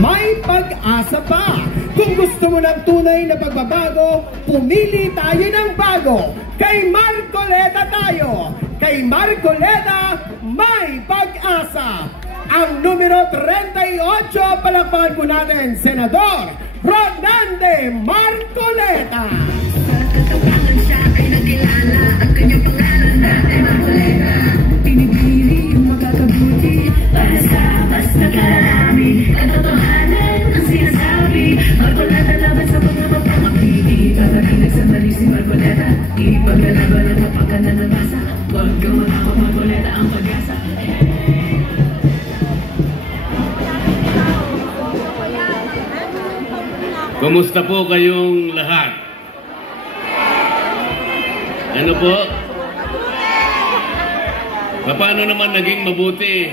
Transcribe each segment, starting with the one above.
may pag-asa pa. Kung gusto mo ng tunay na pagbabago, pumili tayo ng bago. Kay Marcoleta tayo. Kay Marcoleta, may pag-asa. Ang numero 38, palakpakan po natin, Senador Rodnante Marcoleta. Sa katapangan siya ay nagkilala ang kanyang pangalan natin Marcoleta. Pinipili yung magkakabuti para sa basta karami. Katotohanan ang sinasabi, Marcoleta laban sa mga mapapapili. Karating nagsamali si Marcoleta, ipaglalaban ang kapakanan ng masa. Huwag ka matakot, Marcoleta ang pag-asa. Kumusta po kayong lahat? Ano po? Paano naman naging mabuti?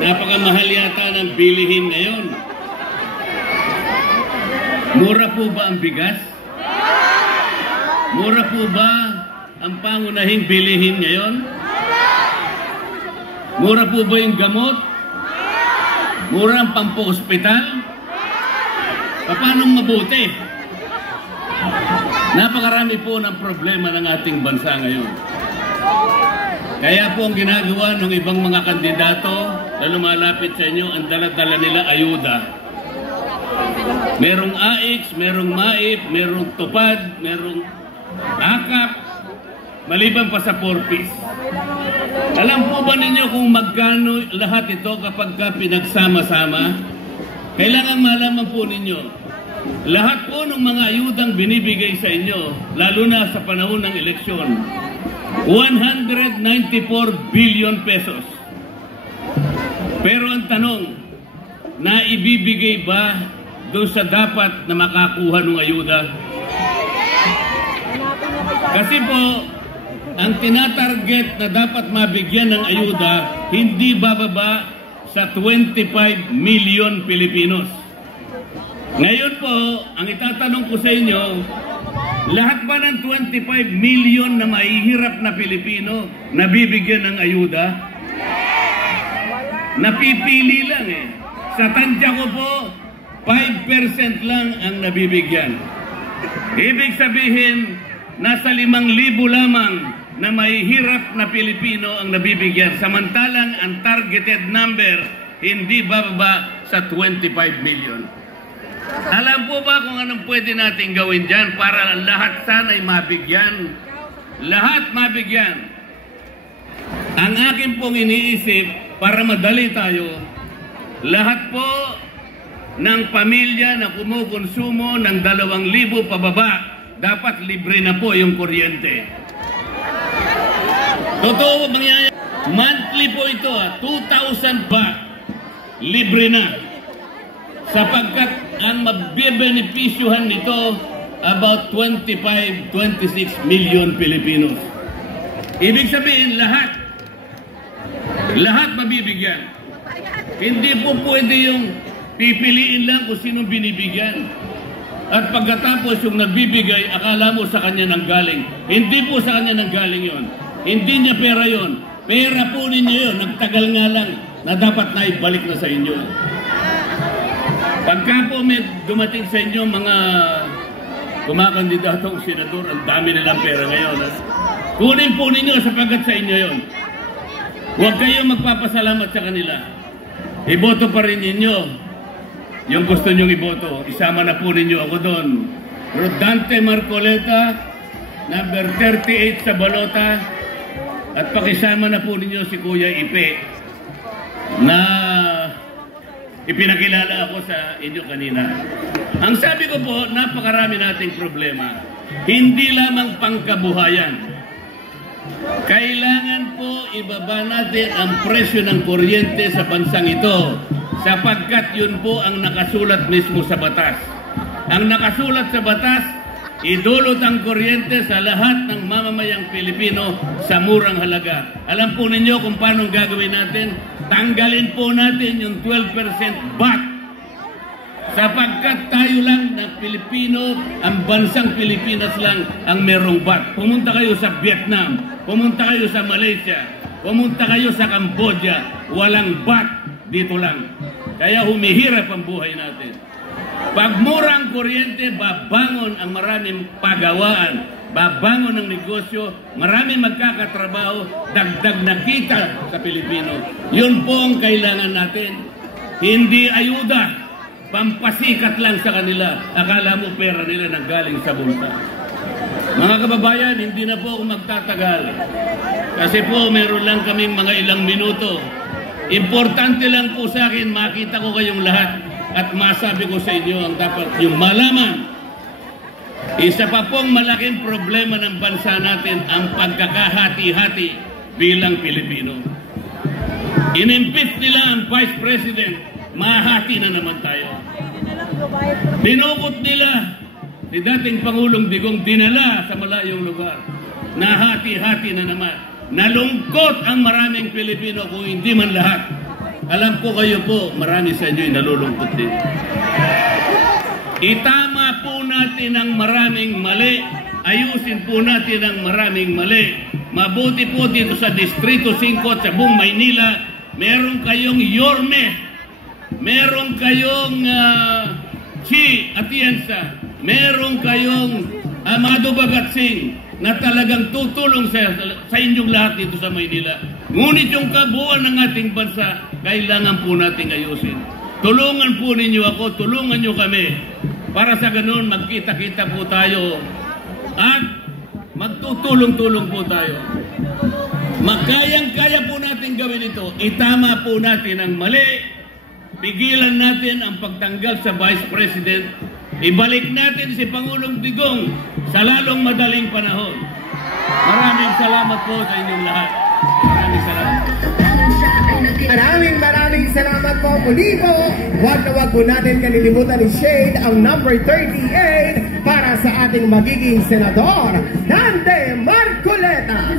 Napakamahal yata ng bilihin ngayon. Mura po ba ang bigas? Mura po ba ang pangunahing bilihin ngayon? Mura po ba yung gamot? Mura ang pampo-hospital? Paano mabuti? Napakarami po ng problema ng ating bansa ngayon. Kaya po ang ginagawa ng ibang mga kandidato na lumalapit sa inyo, ang dala-dala nila ayuda. Merong AIX, merong MAIP, merong TUPAD, merong AKAP, maliban pa sa 4-piece. Alam po ba ninyo kung magkano lahat ito kapag pinagsama-sama? Kailangan malaman po ninyo, lahat po ng mga ayudang binibigay sa inyo, lalo na sa panahon ng eleksyon, 194 billion pesos. Pero ang tanong, naibibigay ba doon sa dapat na makakuha ng ayuda? Kasi po, ang tinatarget na dapat mabigyan ng ayuda, hindi bababa sa 25 million Pilipinos. Ngayon po, ang itatanong ko sa inyo, lahat ba ng 25 million na mahihirap na Pilipino nabibigyan ng ayuda? Napipili lang eh. Sa tansya ko po, 5% lang ang nabibigyan. Ibig sabihin, nasa 5,000 lamang na mahihirap na Pilipino ang nabibigyan. Samantalang ang targeted number hindi bababa sa 25 million. Alam po ba kung anong pwede natin gawin dyan para lahat sana'y mabigyan? Lahat mabigyan. Ang akin pong iniisip, para madali tayo, lahat po ng pamilya na kumukonsumo ng 2,000 pababa, dapat libre na po yung kuryente. Totoo mangyayari. Monthly po ito, 2,000 ba? Libre na. Sapagkat ang mabibenepisyuhan nito about 25-26 million Pilipinos. Ibig sabihin lahat mabibigyan. Hindi po pwede yung pipiliin lang kung sino binibigyan. At pagkatapos yung nagbibigay, akala mo sa kanya nang galing. Hindi po sa kanya nang galing yon. Hindi niya pera yon. Pera po ninyo yun. Nagtagal nga lang na dapat na ibalik na sa inyo. Pagka po may dumating sa inyo mga kumakandidatong senador, ang dami nilang pera ngayon. Kunin po ninyo sapagkat sa inyo yon. Huwag kayong magpapasalamat sa kanila. Iboto pa rin ninyo yung gusto nyong iboto. Isama na po ninyo ako doon. Rodnante Marcoleta, number 38 sa balota. At pakisama na po ninyo si Kuya Ipe na ipinakilala ako sa inyo kanina. Ang sabi ko po, napakarami nating problema. Hindi lamang pangkabuhayan. Kailangan po ibaba natin ang presyo ng kuryente sa bansang ito sapagkat yun po ang nakasulat mismo sa batas. Ang nakasulat sa batas, idulot ang kuryente sa lahat ng mamamayang Pilipino sa murang halaga. Alam po ninyo kung paano gagawin natin? Tanggalin po natin yung 12% VAT. Sapagkat tayo lang na Pilipino, ang bansang Pilipinas lang ang merong VAT. Pumunta kayo sa Vietnam, pumunta kayo sa Malaysia, pumunta kayo sa Cambodia, walang VAT, dito lang. Kaya humihirap ang buhay natin. Pag mura ang kuryente, babangon ang maraming pagawaan, babangon ang negosyo, maraming magkakatrabaho, dagdag na kita sa Pilipino. Yun po ang kailangan natin. Hindi ayuda, pampasikat lang sa kanila. Akala mo pera nila nanggaling sa bulsa. Mga kababayan, hindi na po ako magtatagal. Kasi po meron lang kaming mga ilang minuto. Importante lang po sa akin, makita ko kayong lahat at masabi ko sa inyo ang dapat yung malaman. Isa pa pong malaking problema ng bansa natin ang pagkakahati-hati bilang Pilipino. Inimpeach nila ang Vice President, mahati na naman tayo. Dinukot nila si dating Pangulong Digong, dinala sa malayong lugar. Nahati-hati na naman. Nalungkot ang maraming Pilipino kung hindi man lahat. Alam ko kayo po, marami sa inyo nalulungkot din. Itama po natin ang maraming mali. Ayusin po natin ang maraming mali. Mabuti po dito sa Distrito 5 at sa buong Maynila, meron kayong Yorme, meron kayong Chi Atienza, meron kayong Amado Bagatsing, na talagang tutulong sa inyong lahat dito sa Maynila. Ngunit yung kabuuan ng ating bansa, kailangan po nating ayusin. Tulungan po ninyo ako, tulungan nyo kami, para sa ganun magkita-kita po tayo at magtutulong-tulong po tayo. Magkayang-kaya po natin gawin ito. Itama po natin ang mali, pigilan natin ang pagtanggal sa Vice President, ibalik natin si Pangulong Digong sa lalong madaling panahon. Maraming salamat po sa inyong lahat. Maraming salamat. Maraming salamat po. Muli po, huwag po natin kalilimutan ni Shade ang number 38 para sa ating magiging senador, Dante Marcoleta.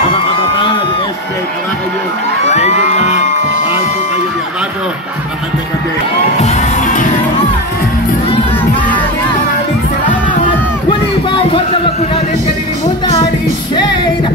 Mga kabataan, SK, para kayo sa inyong lahat. Mahal po kayo ni Amado, nakatabi. Maraming salamat. Muli po, huwag po natin kalilimutan ni Shade